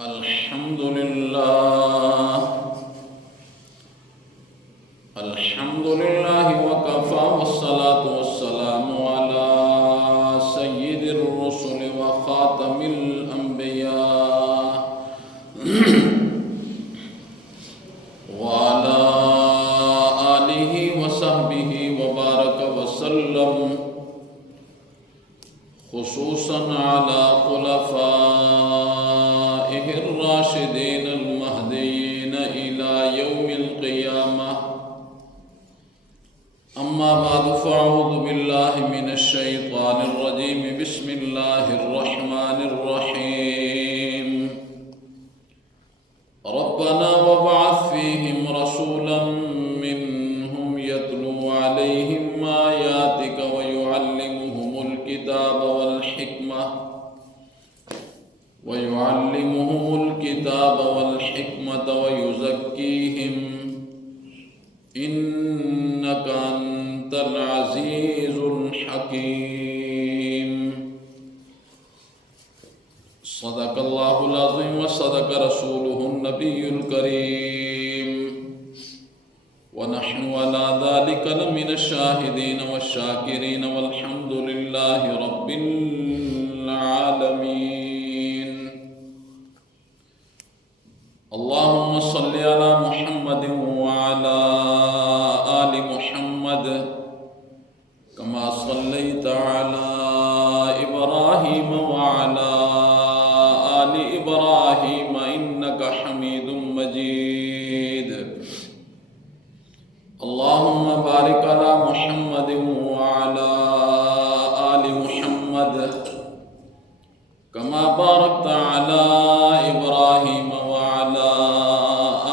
الحمد لله وكفى والصلاة والسلام على سيد الرسل وخاتم الأنبياء وعلى آله وصحبه وبارك وسلم خصوصا على خلفائه الراشدين المهديين إلى يوم القيامة. أما بعد فأعوذ بالله من الشيطان الرجيم. بسم الله الرحمن الرحيم. ربنا وابعث فيهم رسولا منهم يتلو عليهم آياتك ويعلمهم الكتاب والحكمة ويزكيهم إنك أنت العزيز الحكيم. صدق الله العظيم وصدق رسوله النبي الكريم ونحن على ذلك لمن الشاهدين والشاكرين والحمد لله رب العالمين. اللهم صل على محمد وعلى آل محمد كما صليت على إبراهيم وعلى آل إبراهيم إنك حميد مجيد. اللهم بارك على محمد وعلى آل محمد كما باركت على إبراهيم وعلى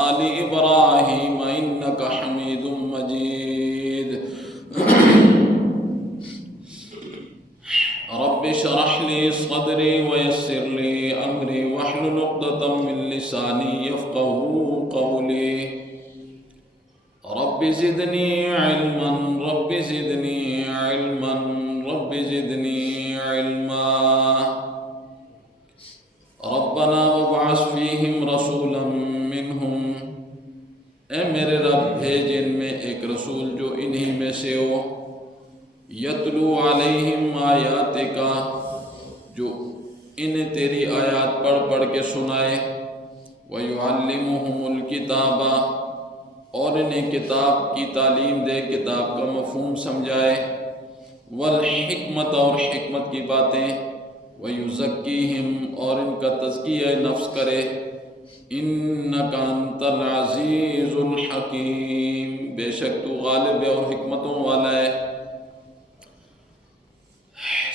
آل إبراهيم إنك حميد مجيد. رب اشرح لي صدري ويسر لي أمري واحلل عقدة من لساني يفقهوا قولي. رب زدني علما رب زدني علما رب زدني علما. ربنا وابعث فيهم رسولا منهم. اے میرے رب بھیج ان میں ایک رسول جو انہی میں سے ہو. یتلو علیہم آیاتک، جو انہیں تیری آیات پڑھ پڑھ کے سنائے. ویعلمہم الکتاب، اور انہیں کتاب کی تعلیم دے، کتاب کا مفہوم سمجھائے. والحکمت، اور حکمت کی باتیں. وَيُزَكِّيهِمْ، اور ان کا تزکیہ نفس کرے. إِنَّكَ أَنْتَ الْعَزِيزُ الْحَكِيمُ، بے شک تو غالب ہے اور حکمتوں والا ہے.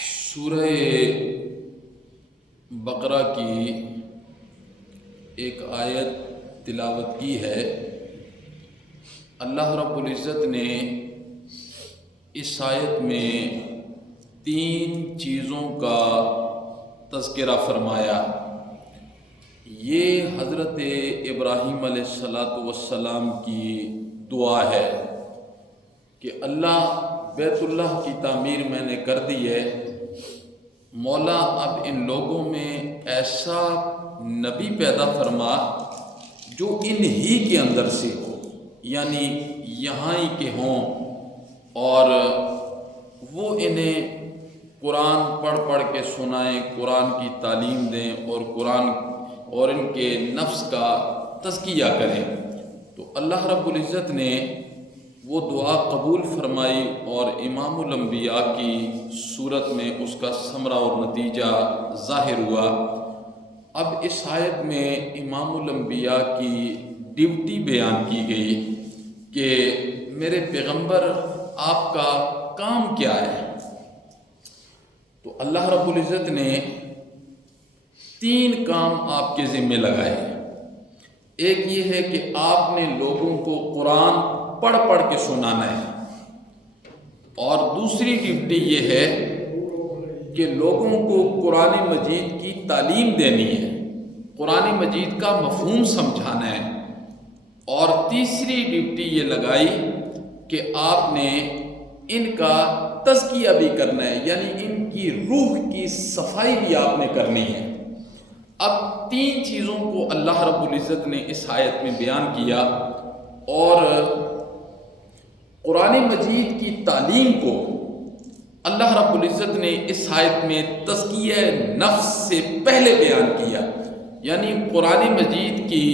سورہ بقرہ کی ایک آیت تلاوت کی ہے. اللہ رب العزت نے اس آیت میں 3 چیزوں کا تذکرہ فرمایا. یہ حضرت ابراہیم علیہ السلام کی دعا ہے کہ اللہ بیت اللہ کی تعمیر میں نے کر دی ہے. مولا اب ان لوگوں میں ایسا نبی پیدا فرما جو انہی کے اندر سے ہو، یعنی یہاں ہی کے ہوں، اور وہ انہیں قرآن پڑھ پڑھ کے سنائیں، قرآن کی تعلیم دیں، اور ان کے نفس کا تزکیہ کریں. تو اللہ رب العزت نے وہ دعا قبول فرمائی اور امام الانبیاء کی صورت میں اس کا ثمرہ اور نتیجہ ظاہر ہوا. اب اس آیت میں امام الانبیاء کی ڈیوٹی بیان کی گئی کہ میرے پیغمبر آپ کا کام کیا ہے. تو اللہ رب العزت نے 3 کام آپ کے ذمے لگائے. ایک یہ ہے کہ آپ نے لوگوں کو قرآن پڑھ پڑھ کے سنانا ہے، اور دوسری ڈیوٹی یہ ہے کہ لوگوں کو قرآن مجید کی تعلیم دینی ہے، قرآن مجید کا مفہوم سمجھانا ہے. اور تیسری ڈیوٹی یہ لگائی کہ آپ نے ان کا تزکیہ بھی کرنا ہے، یعنی ان کی روح کی صفائی بھی آپ نے کرنی ہے. اب تین چیزوں کو اللہ رب العزت نے اس آیت میں بیان کیا، اور قرآن مجید کی تعلیم کو اللہ رب العزت نے اس آیت میں تزکیہ نفس سے پہلے بیان کیا، یعنی قرآن مجید کی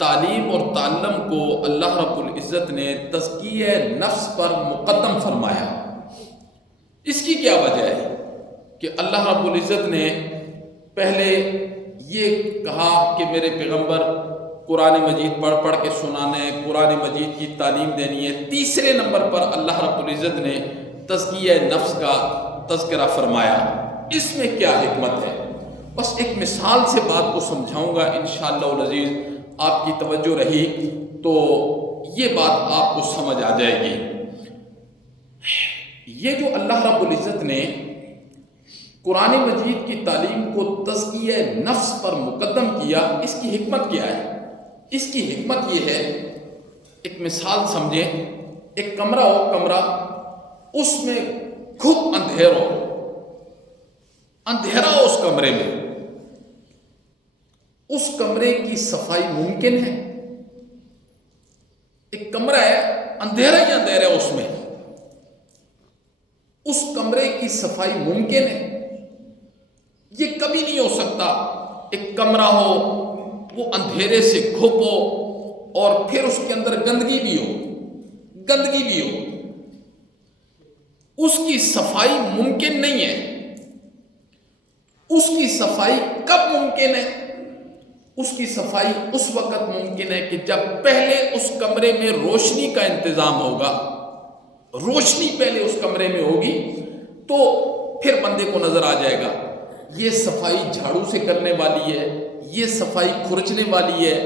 تعلیم اور تعلم کو اللہ رب العزت نے تزکیہ نفس پر مقدم فرمایا۔ اس کی کیا وجہ ہے کہ اللہ رب العزت نے پہلے یہ کہا کہ میرے پیغمبر قرآن مجید پڑھ پڑھ کے سنانا ہے، قرآن مجید کی تعلیم دینی ہے۔ تیسرے نمبر پر اللہ رب العزت نے تزکیہ نفس کا تذکرہ فرمایا۔ اس میں کیا حکمت ہے؟ بس ایک مثال سے بات کو سمجھاؤں گا انشاءاللہ العزیز، آپ کی توجہ رہی تو یہ بات آپ کو سمجھ آ جائے گی۔ یہ جو اللہ رب العزت نے قرآن مجید کی تعلیم کو تزکیہ نفس پر مقدم کیا، اس کی حکمت کیا ہے؟ اس کی حکمت یہ ہے، ایک مثال سمجھیں، ایک کمرہ ہو، کمرہ اس میں خوب اندھیرا ہو اس کمرے میں، اس کمرے کی صفائی ممکن ہے؟ ایک کمرہ ہے، اندھیرا ہی اندھیرا ہے، اس میں اس کمرے کی صفائی ممکن ہے؟ یہ کبھی نہیں ہو سکتا۔ ایک کمرہ ہو، وہ اندھیرے سے گھپ ہو، اور پھر اس کے اندر گندگی بھی ہو، اس کی صفائی ممکن نہیں ہے۔ اس کی صفائی کب ممکن ہے؟ اس کی صفائی اس وقت ممکن ہے کہ جب پہلے اس کمرے میں روشنی کا انتظام ہوگا، روشنی پہلے اس کمرے میں ہوگی تو پھر بندے کو نظر آ جائے گا یہ صفائی جھاڑو سے کرنے والی ہے، یہ صفائی کھرچنے والی ہے،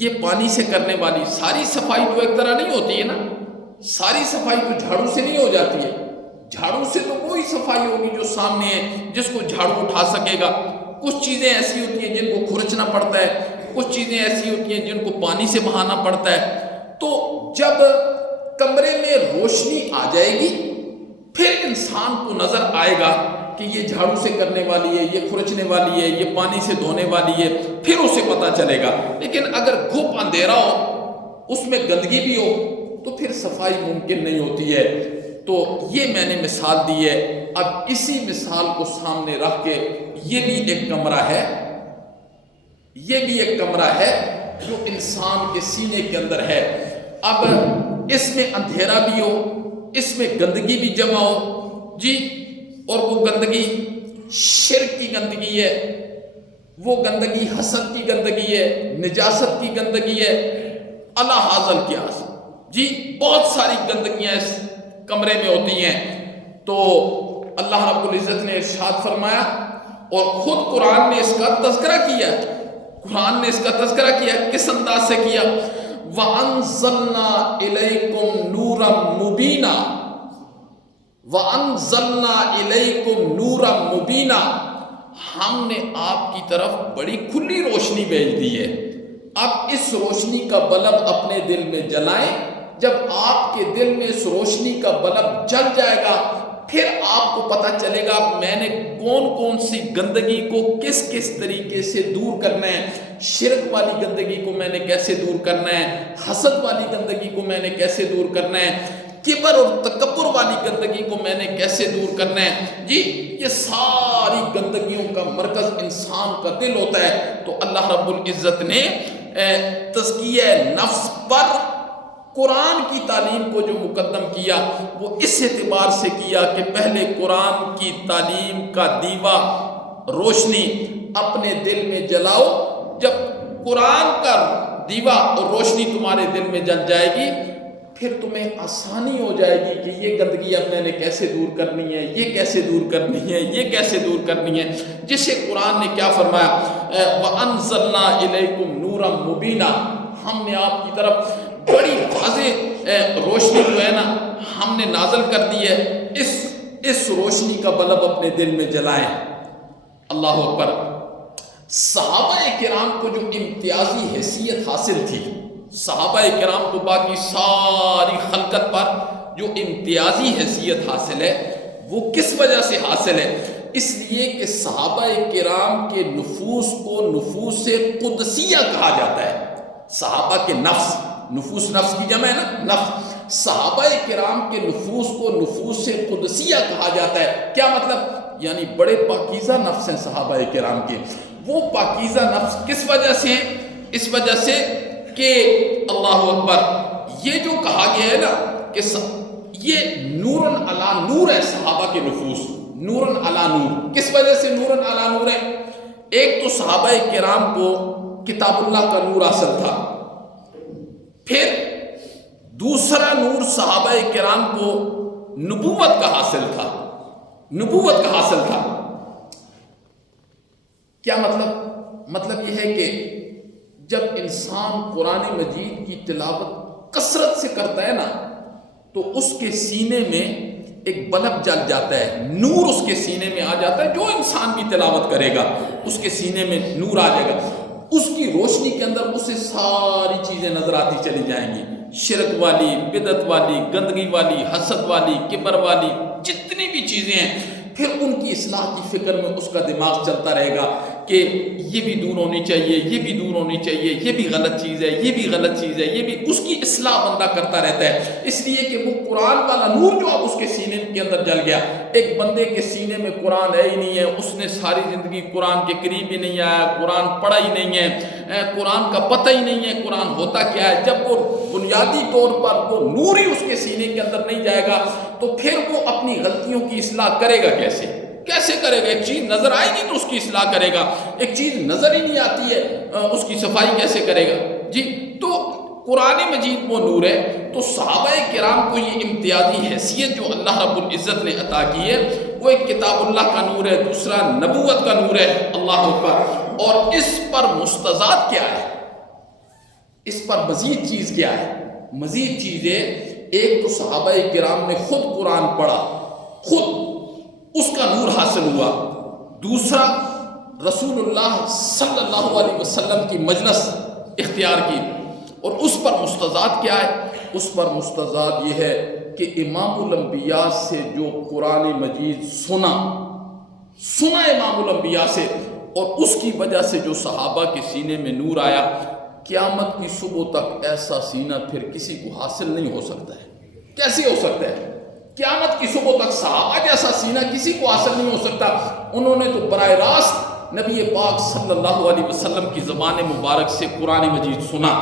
یہ پانی سے کرنے والی۔ ساری صفائی تو ایک طرح نہیں ہوتی ہے نا، ساری صفائی تو جھاڑو سے نہیں ہو جاتی ہے۔ جھاڑو سے تو وہی صفائی ہوگی جو سامنے ہے، جس کو جھاڑو اٹھا سکے گا۔ کچھ چیزیں ایسی ہوتی ہیں جن کو کھرچنا پڑتا ہے، کچھ چیزیں ایسی ہوتی ہیں جن کو پانی سے بہانا پڑتا ہے۔ تو جب کمرے میں روشنی آ جائے گی پھر انسان کو نظر آئے گا کہ یہ جھاڑو سے کرنے والی ہے، یہ کھرچنے والی ہے، یہ پانی سے دھونے والی ہے، پھر اسے پتہ چلے گا۔ لیکن اگر گھپ اندھیرا ہو، اس میں گندگی بھی ہو، تو پھر صفائی ممکن نہیں ہوتی ہے۔ تو یہ میں نے مثال دی ہے۔ اب اسی مثال کو سامنے رکھ کے یہ بھی ایک کمرہ ہے، یہ بھی ایک کمرہ ہے جو انسان کے سینے کے اندر ہے۔ اب اس میں اندھیرا بھی ہو، اس میں گندگی بھی جمع ہو جی، اور وہ گندگی شرک کی گندگی ہے، وہ گندگی حسد کی گندگی ہے، نجاست کی گندگی ہے، الا حاضل قیاس جی، بہت ساری گندگیاں اس کمرے میں ہوتی ہیں۔ تو اللہ رب العزت نے ارشاد فرمایا، اور خود قرآن نے اس کا تذکرہ کیا، قرآن نے اس کا تذکرہ کیا، کس انداز سے کیا؟ وَأَنزَلْنَا إِلَيْكُمْ نُورًا مُبِينًا، وَأَنزَلْنَا إِلَيْكُمْ نُورًا مُبِينًا، ہم نے آپ کی طرف بڑی کھلی روشنی بھیج دی ہے۔ اب اس روشنی کا بلب اپنے دل میں جلائیں۔ جب آپ کے دل میں اس روشنی کا بلب جل جائے گا پھر آپ کو پتہ چلے گا میں نے کون کون سی گندگی کو کس کس طریقے سے دور کرنا ہے۔ شرک والی گندگی کو میں نے کیسے دور کرنا ہے، حسد والی گندگی کو میں نے کیسے دور کرنا ہے، کبر اور تکبر والی گندگی کو میں نے کیسے دور کرنا ہے جی۔ یہ ساری گندگیوں کا مرکز انسان کا دل ہوتا ہے۔ تو اللہ رب العزت نے تزکیہ نفس پر قرآن کی تعلیم کو جو مقدم کیا وہ اس اعتبار سے کیا کہ پہلے قرآن کی تعلیم کا دیوا، روشنی اپنے دل میں جلاؤ۔ جب قرآن کا دیوا اور روشنی تمہارے دل میں جل جائے گی پھر تمہیں آسانی ہو جائے گی کہ یہ گندگی اب میں نے کیسے دور کرنی ہے، یہ کیسے دور کرنی ہے، یہ کیسے دور کرنی ہے۔ جسے قرآن نے کیا فرمایا، وَأَنزَلْنَا إِلَيْكُمْ نُورًا مُبِينًا، ہم نے آپ کی طرف بڑی واضح روشنی جو ہے نا ہم نے نازل کر دی ہے، اس روشنی کا بلب اپنے دل میں جلائیں۔ اللہ اکبر۔ صحابہ کرام کو جو امتیازی حیثیت حاصل تھی، صحابہ کرام کو باقی ساری خلقت پر جو امتیازی حیثیت حاصل ہے وہ کس وجہ سے حاصل ہے؟ اس لیے کہ صحابہ کرام کے نفوس کو نفوس قدسیہ کہا جاتا ہے. صحابہ کے نفس، نفوس نفس کی جمع ہے نا، نفس. صحابہ کرام کے نفوس کو نفوس قدسیہ کہا جاتا ہے. کیا مطلب؟ یعنی بڑے پاکیزہ نفس ہیں صحابہ کرام کے. وہ پاکیزہ نفس کس وجہ سے ہیں؟ اس وجہ سے کہ اللہ اکبر، یہ جو کہا گیا ہے نا کہ یہ نورن علی نور ہے صحابہ کے نفوس، نورن علی نور. کس وجہ سے نورن علی نور ہے؟ ایک تو صحابہ کرام کو کتاب اللہ کا نور حاصل تھا، پھر دوسرا نور صحابہ کرام کو نبوت کا حاصل تھا، نبوت کا حاصل تھا. کیا مطلب؟ مطلب یہ ہے کہ جب انسان قرآن مجید کی تلاوت کثرت سے کرتا ہے نا تو اس کے سینے میں ایک بلب جل جاتا ہے، نور اس کے سینے میں آ جاتا ہے. جو انسان بھی تلاوت کرے گا اس کے سینے میں نور آ جائے گا. اس کی روشنی کے اندر اسے ساری چیزیں نظر آتی چلی جائیں گی، شرک والی، بدعت والی، گندگی والی، حسد والی، کبر والی، جتنی بھی چیزیں ہیں. پھر ان کی اصلاح کی فکر میں اس کا دماغ چلتا رہے گا کہ یہ بھی دور ہونی چاہیے، یہ بھی دور ہونی چاہیے، یہ بھی غلط چیز ہے، یہ بھی غلط چیز ہے، یہ بھی. اس کی اصلاح بندہ کرتا رہتا ہے. اس لیے کہ وہ قرآن والا نور جو اب اس کے سینے کے اندر جل گیا. ایک بندے کے سینے میں قرآن ہے ہی نہیں ہے، اس نے ساری زندگی قرآن کے قریب ہی نہیں آیا، قرآن پڑھا ہی نہیں ہے، قرآن کا پتہ ہی نہیں ہے قرآن ہوتا کیا ہے. جب وہ بنیادی طور پر وہ نور ہی اس کے سینے کے اندر نہیں جائے گا تو پھر وہ اپنی غلطیوں کی اصلاح کرے گا کیسے کرے گا؟ ایک چیز نظر آئی نہیں تو اس کی اصلاح کرے گا، ایک چیز نظر ہی نہیں آتی ہے اس کی صفائی کیسے کرے گا جی. تو قرآن مجید وہ نور ہے. تو صحابہ کرام کو یہ امتیازی حیثیت جو اللہ رب العزت نے عطا کی ہے، وہ ایک کتاب اللہ کا نور ہے، دوسرا نبوت کا نور ہے. اللہ اکبر. اور اس پر مستضاد کیا ہے؟ اس پر مزید چیز کیا ہے؟ مزید چیزیں، ایک تو صحابہ کرام نے خود قرآن پڑھا، خود اس کا نور حاصل ہوا. دوسرا رسول اللہ صلی اللہ علیہ وسلم کی مجلس اختیار کی. اور اس پر مستضاد کیا ہے؟ اس پر مستضاد یہ ہے کہ امام الانبیاء سے جو قرآن مجید سنا امام الانبیاء سے، اور اس کی وجہ سے جو صحابہ کے سینے میں نور آیا، قیامت کی صبح تک ایسا سینہ پھر کسی کو حاصل نہیں ہو سکتا ہے. کیسے ہو سکتا ہے؟ قیامت کی صبح تک صحابہ جیسا سینہ کسی کو حاصل نہیں ہو سکتا. انہوں نے تو براہ راست نبی پاک صلی اللہ علیہ وسلم کی زبان مبارک سے قرآن مجید سنا،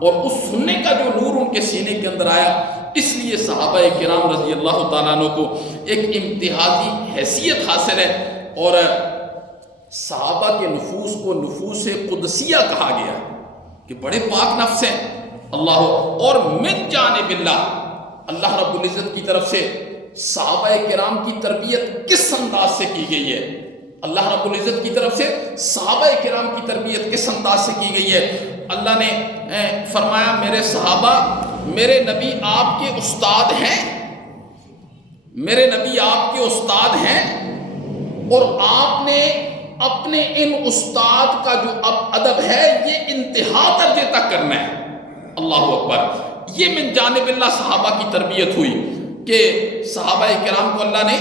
اور اس سننے کا جو نور ان کے سینے کے اندر آیا، اس لیے صحابہ کرام رضی اللہ تعالیٰ عنہ کو ایک امتیازی حیثیت حاصل ہے. اور صحابہ کے نفوس کو نفوس قدسیہ کہا گیا کہ بڑے پاک نفس ہیں. اللہ. اور من جانب اللہ رب العزت کی طرف سے صحابہ کرام کی تربیت کس انداز سے کی گئی ہے؟ اللہ رب العزت کی طرف سے صحابہ کرام کی تربیت کس انداز سے کی گئی ہے؟ اللہ نے فرمایا میرے صحابہ میرے نبی آپ کے استاد ہیں، میرے نبی آپ کے استاد ہیں، اور آپ نے اپنے ان استاد کا جو ادب ہے یہ انتہا درجے تک کرنا ہے. اللہ اکبر. یہ من جانب اللہ صحابہ کی تربیت ہوئی کہ صحابہ کرام کو اللہ نے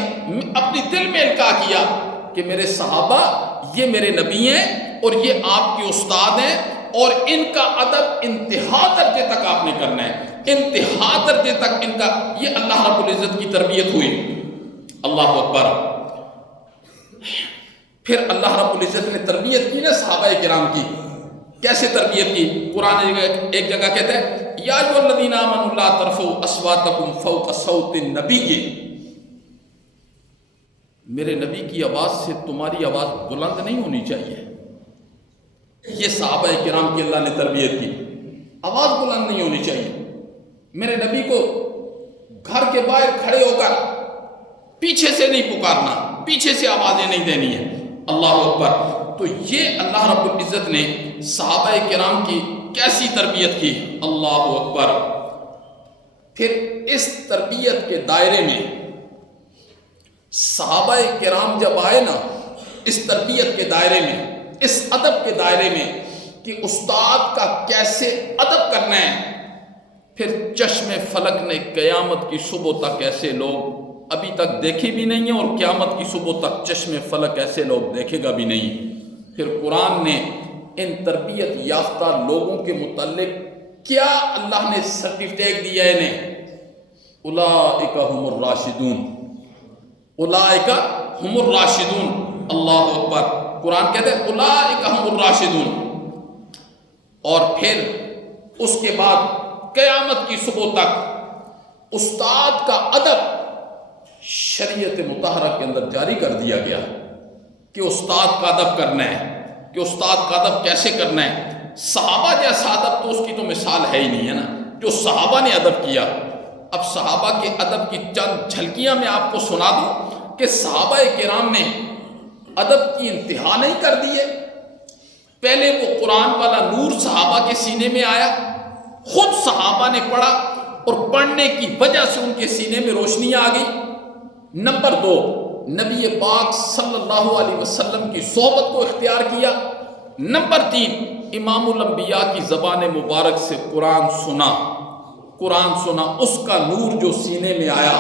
اپنی دل میں القاء کیا کہ میرے صحابہ یہ میرے نبی ہیں اور یہ آپ کے استاد ہیں، اور ان کا ادب انتہا درجے تک آپ نے کرنا ہے، انتہا درجے تک ان کا. یہ اللہ رب العزت کی تربیت ہوئی. اللہ اکبر. پھر اللہ رب العزت نے تربیت کی نا صحابہ کرام کی. کیسے تربیت کی؟ قرآن ایک جگہ کہتا ہے یا ایھا الذین آمنوا لا ترفعوا اصواتکم فوق صوت النبی. میرے نبی کی آواز سے تمہاری آواز بلند نہیں ہونی چاہیے. یہ صحابہ کرام کی اللہ نے تربیت کی. آواز بلند نہیں ہونی چاہیے. میرے نبی کو گھر کے باہر کھڑے ہو کر پیچھے سے نہیں پکارنا، پیچھے سے آوازیں نہیں دینی ہے. اللہ اکبر. تو یہ اللہ رب العزت نے صحابہ کرام کی کیسی تربیت کی. اللہ اکبر. پھر اس تربیت کے دائرے میں صحابہ کرام جب آئے نا، اس تربیت کے دائرے میں، اس ادب کے دائرے میں کہ استاد کا کیسے ادب کرنا ہے، پھر چشم فلک نے قیامت کی صبح تک ایسے لوگ ابھی تک دیکھی بھی نہیں ہے اور قیامت کی صبح تک چشم فلک ایسے لوگ دیکھے گا بھی نہیں۔ پھر قرآن نے ان تربیت یافتہ لوگوں کے متعلق کیا اللہ نے سرٹیفکیٹ دیا ہے انہیں؟ اولئک هم الراشدون، اولئک هم الراشدون، اللہ اکبر۔ قرآن کہتے ہیں اولئک هم الراشدون۔ اور پھر اس کے بعد قیامت کی صبح تک استاد کا ادب شریعت مطہرہ کے اندر جاری کر دیا گیا کہ استاد کا ادب کرنا ہے، کہ استاد کا ادب کیسے کرنا ہے۔ صحابہ جیسا ادب تو اس کی تو مثال ہے ہی نہیں ہے نا، جو صحابہ نے ادب کیا۔ اب صحابہ کے ادب کی چند جھلکیاں میں آپ کو سنا دوں کہ صحابہ کرام نے ادب کی انتہا نہیں کر دی ہے۔ پہلے وہ قرآن والا نور صحابہ کے سینے میں آیا، خود صحابہ نے پڑھا اور پڑھنے کی وجہ سے ان کے سینے میں روشنی آ گئی۔ نمبر 2، نبی پاک صلی اللہ علیہ وسلم کی صحبت کو اختیار کیا۔ نمبر 3، امام الانبیاء کی زبان مبارک سے قرآن سنا، اس کا نور جو سینے میں آیا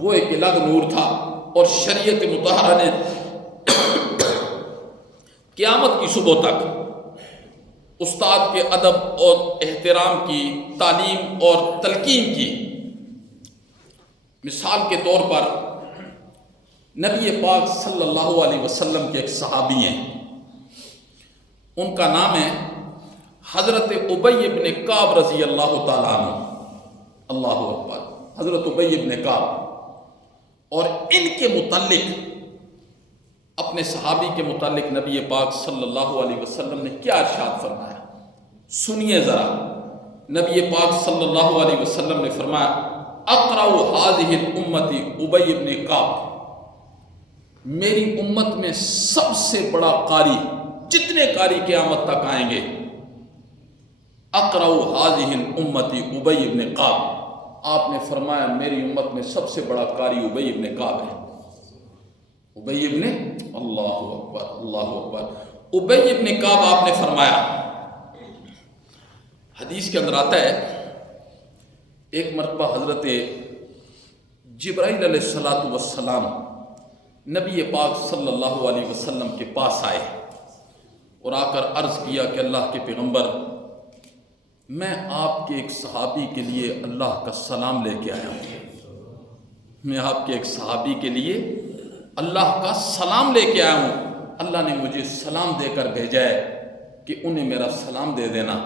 وہ ایک الگ نور تھا۔ اور شریعت مطہرہ نے قیامت کی صبح تک استاد کے ادب اور احترام کی تعلیم اور تلقین کی۔ مثال کے طور پر نبی پاک صلی اللہ علیہ وسلم کے ایک صحابی ہیں، ان کا نام ہے حضرت ابی بن کعب رضی اللہ تعالیٰ عنہ۔ اللہ اکبر، حضرت ابی بن کعب۔ اور ان کے متعلق، اپنے صحابی کے متعلق نبی پاک صلی اللہ علیہ وسلم نے کیا ارشاد فرمایا، سنیے ذرا۔ نبی پاک صلی اللہ علیہ وسلم نے فرمایا اقرأ هذه الامت ابی بن کعب، میری امت میں سب سے بڑا قاری، جتنے قاری قیامت تک آئیں گے، اقرأ هذه الامت ابی بن کعب، آپ نے فرمایا میری امت میں سب سے بڑا قاری ابی بن کعب ہے۔ ابی بن، اللہ اکبر اللہ اکبر، ابی بن کعب آپ نے فرمایا۔ حدیث کے اندر آتا ہے ایک مرتبہ حضرت جبرائیل علیہ السلام نبی پاک صلی اللہ علیہ وسلم کے پاس آئے اور آ کر عرض کیا کہ اللہ کے پیغمبر، میں آپ کے ایک صحابی کے لیے اللہ کا سلام لے کے آیا ہوں، میں آپ کے ایک صحابی کے لیے اللہ کا سلام لے کے آیا ہوں، اللہ نے مجھے سلام دے کر بھیجا ہے کہ انہیں میرا سلام دے دینا۔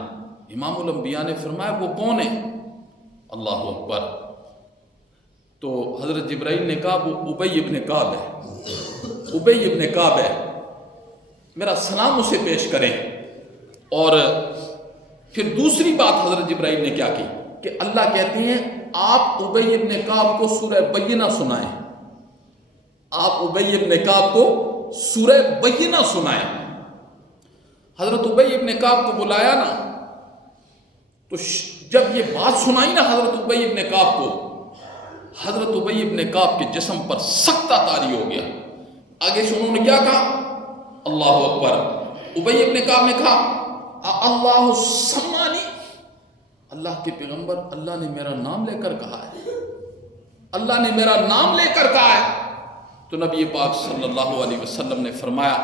امام الانبیاء نے فرمایا وہ کون ہے؟ اللہ اکبر۔ تو حضرت جبرائیل نے کہا وہ ابی بن کعب ہے، ابی بن کعب ہے، میرا سلام اسے پیش کریں۔ اور پھر دوسری بات حضرت جبرائیل نے کیا کی کہ اللہ کہتے ہیں آپ ابی بن کعب کو سورہ بینہ سنائیں، آپ ابی بن کعب کو سورہ بینہ سنائیں۔ حضرت ابی بن کعب کو بلایا نا، تو جب یہ بات سنائی نا حضرت ابی بن کعب کو، حضرت ابی بن کعب کے جسم پر سکتہ طاری ہو گیا۔ آگے سے انہوں نے کیا کہا؟ اللہ اکبر۔ ابی بن کعب نے کہا اللہ سمانی، اللہ کے پیغمبر اللہ نے میرا نام لے کر کہا ہے، اللہ نے میرا نام لے کر کہا ہے۔ تو نبی پاک صلی اللہ علیہ وسلم نے فرمایا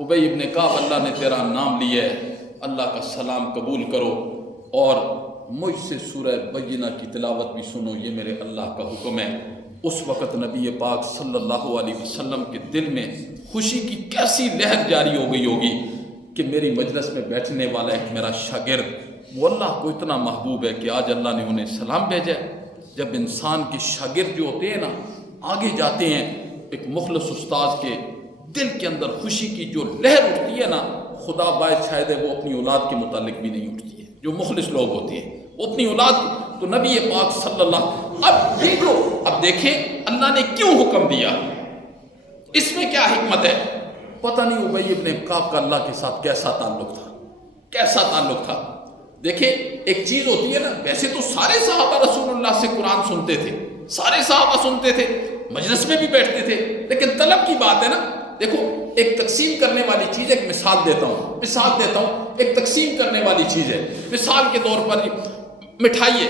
ابی بن کعب اللہ نے تیرا نام لیا ہے، اللہ کا سلام قبول کرو اور مجھ سے سورہ بینہ کی تلاوت بھی سنو، یہ میرے اللہ کا حکم ہے۔ اس وقت نبی پاک صلی اللہ علیہ وسلم کے دل میں خوشی کی کیسی لہر جاری ہو گئی ہوگی کہ میری مجلس میں بیٹھنے والا ایک میرا شاگرد وہ اللہ کو اتنا محبوب ہے کہ آج اللہ نے انہیں سلام بھیجا ہے۔ جب انسان کے شاگرد جو ہوتے ہیں نا آگے جاتے ہیں، ایک مخلص استاذ کے دل کے اندر خوشی کی جو لہر اٹھتی ہے نا، خدا باعث شاید ہے وہ اپنی اولاد کے متعلق بھی نہیں اٹھتی ہے۔ جو مخلص لوگ ہوتے ہیں وہ اپنی اولاد، تو نبی پاک صلی اللہ، اب دیکھو، اب دیکھیں اللہ نے کیوں حکم دیا، اس میں کیا حکمت ہے؟ پتہ نہیں ابی بن کعب کا اللہ کے ساتھ کیسا تعلق تھا، کیسا تعلق تھا۔ دیکھیں ایک چیز ہوتی ہے نا، ویسے تو سارے صحابہ رسول اللہ سے قرآن سنتے تھے، سارے صحابہ سنتے تھے، مجلس میں بھی بیٹھتے تھے، لیکن طلب کی بات ہے نا۔ دیکھو ایک تقسیم کرنے والی چیز ہے، ایک مثال دیتا ہوں، ایک تقسیم کرنے والی چیز ہے۔ مثال کے طور پر مٹھائی ہے،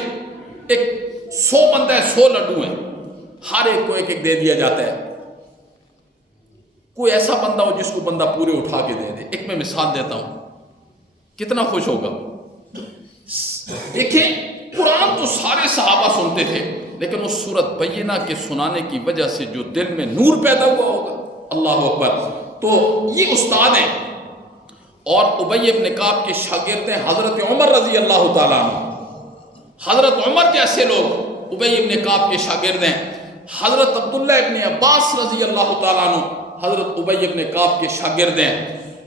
ایک 100 بندہ ہے، 100 لڈو ہیں، ہر ایک کو ایک ایک دے دیا جاتا ہے. کوئی ایسا بندہ ہو جس کو بندہ پورے اٹھا کے دے دے. ایک میں مثال دیتا ہوں, کتنا خوش ہوگا. دیکھیں قرآن تو سارے صحابہ سنتے تھے, لیکن اس سورت بینہ کے سنانے کی وجہ سے جو دل میں نور پیدا ہوا ہوگا, اللہ اکبر. تو یہ استاد ہیں, اور ابی بن کعب کے شاگرد ہیں حضرت عمر رضی اللہ تعالیٰ عنہ. حضرت عمر جیسے لوگ ابی بن کعب کے شاگرد ہیں. حضرت عبداللہ ابن عباس رضی اللہ تعالیٰ عنہ حضرت ابی بن کعب کے شاگرد ہیں.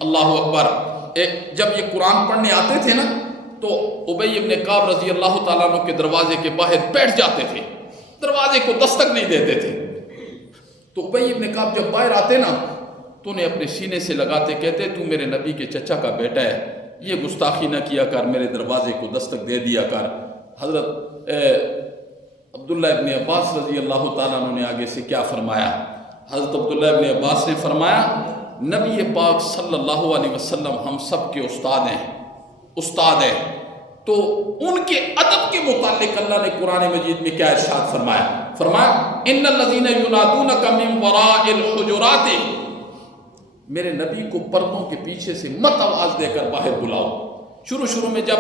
اللہ اکبر. جب یہ قرآن پڑھنے آتے تھے نا, تو ابی بن کعب رضی اللہ تعالیٰ عنہ کے دروازے کے باہر بیٹھ جاتے تھے, دروازے کو دستک نہیں دیتے تھے. تو ابی بن کعب جب باہر آتے نا تو انہیں اپنے سینے سے لگاتے, کہتے تو میرے نبی کے چچا کا بیٹا ہے, یہ گستاخی نہ کیا کر, میرے دروازے کو دستک دے دیا کر. حضرت عبداللہ ابن عباس رضی اللہ تعالیٰ عنہ نے آگے سے کیا فرمایا؟ حضرت عبداللہ ابن عباس نے فرمایا نبی پاک صلی اللہ علیہ وسلم ہم سب کے استاد ہیں. تو ان کے ادب کے متعلق اللہ نے قرآن مجید میں کیا ارشاد فرمایا ان الذین ینادونک من وراء الحجرات, میرے نبی کو پردوں کے پیچھے سے مت آواز دے کر باہر بلاؤ. شروع میں جب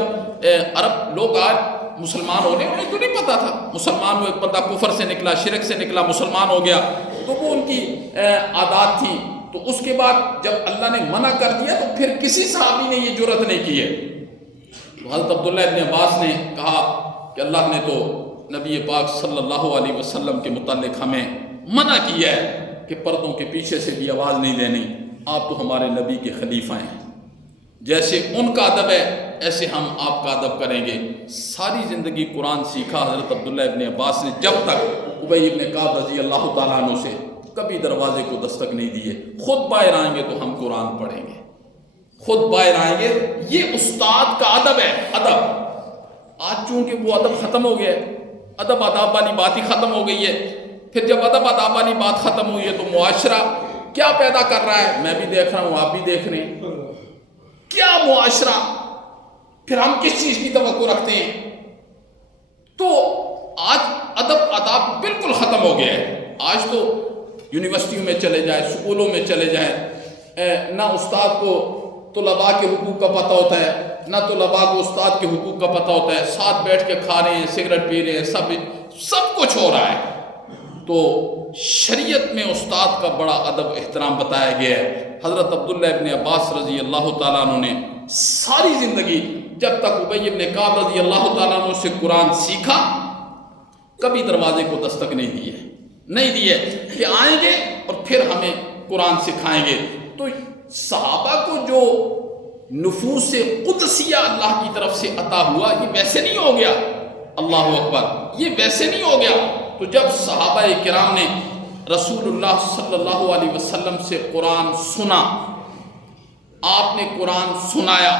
عرب لوگ آج مسلمان ہونے, انہیں تو نہیں پتا تھا, مسلمان ہو, ایک بندہ کفر سے نکلا, شرک سے نکلا, مسلمان ہو گیا, تو وہ ان کی عادات تھی. تو اس کے بعد جب اللہ نے منع کر دیا تو پھر کسی صحابی نے یہ جرأت نہیں کی ہے. تو حضرت عبداللہ ابن عباس نے کہا کہ اللہ نے تو نبی پاک صلی اللہ علیہ وسلم کے متعلق ہمیں منع کیا ہے کہ پردوں کے پیچھے سے بھی آواز نہیں دینی, آپ تو ہمارے نبی کے خلیفہ ہیں, جیسے ان کا ادب ہے ایسے ہم آپ کا ادب کریں گے. ساری زندگی قرآن سیکھا حضرت عبداللہ ابن عباس نے, جب تک ابی بن کعب رضی اللہ تعالیٰ عنہ سے کبھی دروازے کو دستک نہیں دیے. خود باہر آئیں گے تو ہم قرآن پڑھیں گے, خود باہر آئیں گے. یہ استاد کا ادب ہے, ادب. آج چونکہ وہ ادب ختم ہو گیا ہے, ادب آداب والی بات ہی ختم ہو گئی ہے. پھر جب ادب آداب والی بات ختم ہوئی ہے تو معاشرہ کیا پیدا کر رہا ہے, میں بھی دیکھ رہا ہوں, آپ بھی دیکھ رہے ہیں, کیا معاشرہ. پھر ہم کس چیز کی توقع رکھتے ہیں؟ تو آج ادب آداب بالکل ختم ہو گیا ہے. آج تو یونیورسٹیوں میں چلے جائیں, اسکولوں میں چلے جائیں, نہ استاد کو طلباء کے حقوق کا پتہ ہوتا ہے, نہ طلباء کو استاد کے حقوق کا پتہ ہوتا ہے. ساتھ بیٹھ کے کھا رہے ہیں, سگریٹ پی رہے ہیں, سب کچھ ہو رہا ہے. تو شریعت میں استاد کا بڑا ادب احترام بتایا گیا ہے. حضرت عبداللہ ابن عباس رضی اللہ تعالیٰ عنہ نے ساری زندگی جب تک ابی بن کعب رضی اللہ تعالیٰ عنہ سے قرآن سیکھا, کبھی دروازے کو دستک نہیں دیے کہ آئیں گے اور پھر ہمیں قرآن سکھائیں گے. تو صحابہ کو جو نفوس قدسیہ اللہ کی طرف سے عطا ہوا, یہ ویسے نہیں ہو گیا. اللہ اکبر, یہ ویسے نہیں ہو گیا. تو جب صحابہ کرام نے رسول اللہ صلی اللہ علیہ وسلم سے قرآن سنا, آپ نے قرآن سنایا,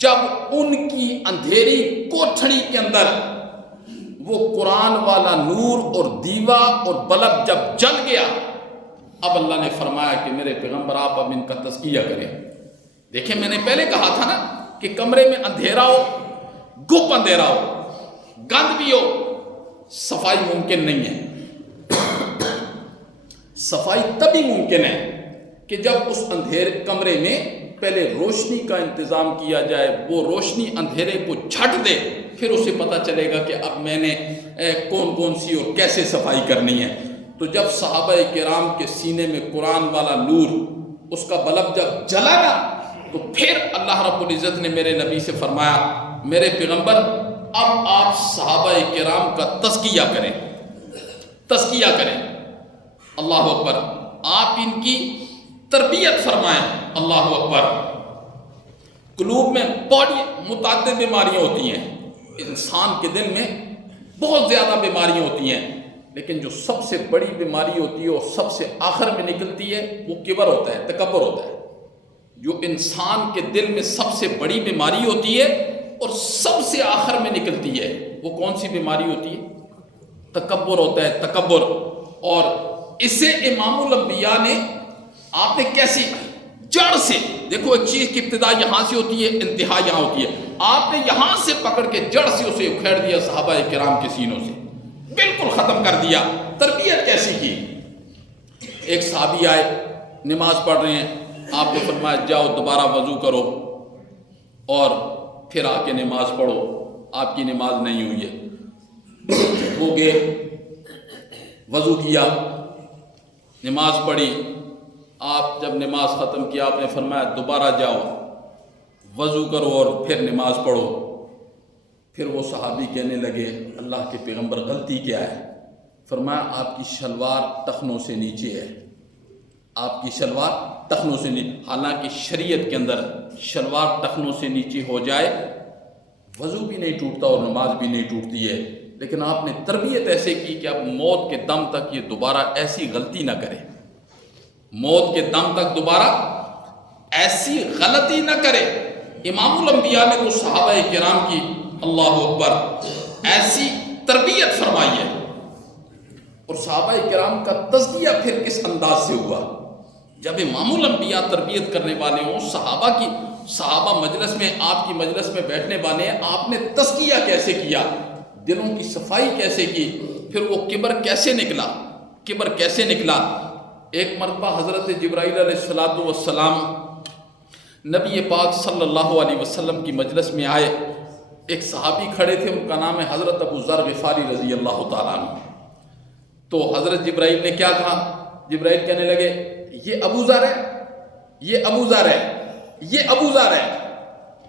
جب ان کی اندھیری کوٹھڑی کے اندر وہ قرآن والا نور اور دیوا اور بلب جب جل گیا, اب اللہ نے فرمایا کہ میرے پیغمبر آپ اب ان کا تزکیہ کریں. دیکھیں میں نے پہلے کہا تھا نا کہ کمرے میں اندھیرا ہو, گپ اندھیرا ہو, گند بھی ہو, صفائی ممکن نہیں ہے. صفائی تبھی ممکن ہے کہ جب اس اندھیرے کمرے میں پہلے روشنی کا انتظام کیا جائے, وہ روشنی اندھیرے کو چھٹ دے, پھر اسے پتہ چلے گا کہ اب میں نے کون سی اور کیسے صفائی کرنی ہے. تو جب صحابہ کرام کے سینے میں قرآن والا نور, اس کا بلب جب جلا نا, تو پھر اللہ رب العزت نے میرے نبی سے فرمایا میرے پیغمبر اب آپ صحابہ کرام کا تزکیہ کریں. اللہ اکبر, آپ ان کی تربیت فرمائیں. اللہ اکبر. قلوب میں بڑی متعدد بیماریاں ہوتی ہیں, انسان کے دل میں بہت زیادہ بیماریاں ہوتی ہیں, لیکن جو سب سے بڑی بیماری ہوتی ہے اور سب سے آخر میں نکلتی ہے وہ کبر ہوتا ہے, تکبر ہوتا ہے. جو انسان کے دل میں سب سے بڑی بیماری ہوتی ہے اور سب سے آخر میں نکلتی ہے, وہ کون سی بیماری ہوتی ہے؟ تکبر ہوتا ہے, تکبر. اور اسے امام الانبیاء نے, آپ نے کیسی جڑ سے, دیکھو ایک چیز کی ابتدا یہاں سے ہوتی ہے, انتہا یہاں ہوتی ہے, آپ نے یہاں سے پکڑ کے جڑ سے اسے اکھیڑ دیا صحابہ کرام کے سینوں سے, بالکل ختم کر دیا. تربیت کیسی کی؟ ایک صحابی آئے، نماز پڑھ رہے ہیں، آپ نے فرمایا جاؤ دوبارہ وضو کرو اور پھر آ کے نماز پڑھو، آپ کی نماز نہیں ہوئی ہے۔ وہ گئے، وضو کیا، نماز پڑھی، آپ جب نماز ختم کیا آپ نے فرمایا دوبارہ جاؤ وضو کرو اور پھر نماز پڑھو۔ پھر وہ صحابی کہنے لگے اللہ کے پیغمبر غلطی کیا ہے؟ فرمایا آپ کی شلوار ٹخنوں سے نیچے ہے، آپ کی شلوار ٹخنوں سے نیچے، حالانکہ شریعت کے اندر شلوار ٹخنوں سے نیچے ہو جائے وضو بھی نہیں ٹوٹتا اور نماز بھی نہیں ٹوٹتی ہے، لیکن آپ نے تربیت ایسے کی کہ اب موت کے دم تک یہ دوبارہ ایسی غلطی نہ کرے، موت کے دم تک دوبارہ ایسی غلطی نہ کرے۔ امام الانبیاء نے تو صحابہ کرام کی اللہ اکبر ایسی تربیت فرمائی ہے، اور صحابہ کرام کا تزکیہ پھر کس انداز سے ہوا؟ جب امام الانبیاء تربیت کرنے والے ہوں، صحابہ مجلس میں، آپ کی مجلس میں بیٹھنے والے ہیں، آپ نے تزکیہ کیسے کیا، دلوں کی صفائی کیسے کی، پھر وہ کبر کیسے نکلا، کبر کیسے نکلا؟ ایک مرتبہ حضرت جبرائیل علیہ السلام نبی پاک صلی اللہ علیہ وسلم کی مجلس میں آئے، ایک صحابی کھڑے تھے، ان کا نام ہے حضرت ابو ذر غفاری رضی اللہ تعالیٰ عنہ۔ تو حضرت جبرائیل نے کیا کہا؟ جبرائیل کہنے لگے یہ ابو ذر ہے، یہ ابو ذر ہے، یہ ابو ذر ہے۔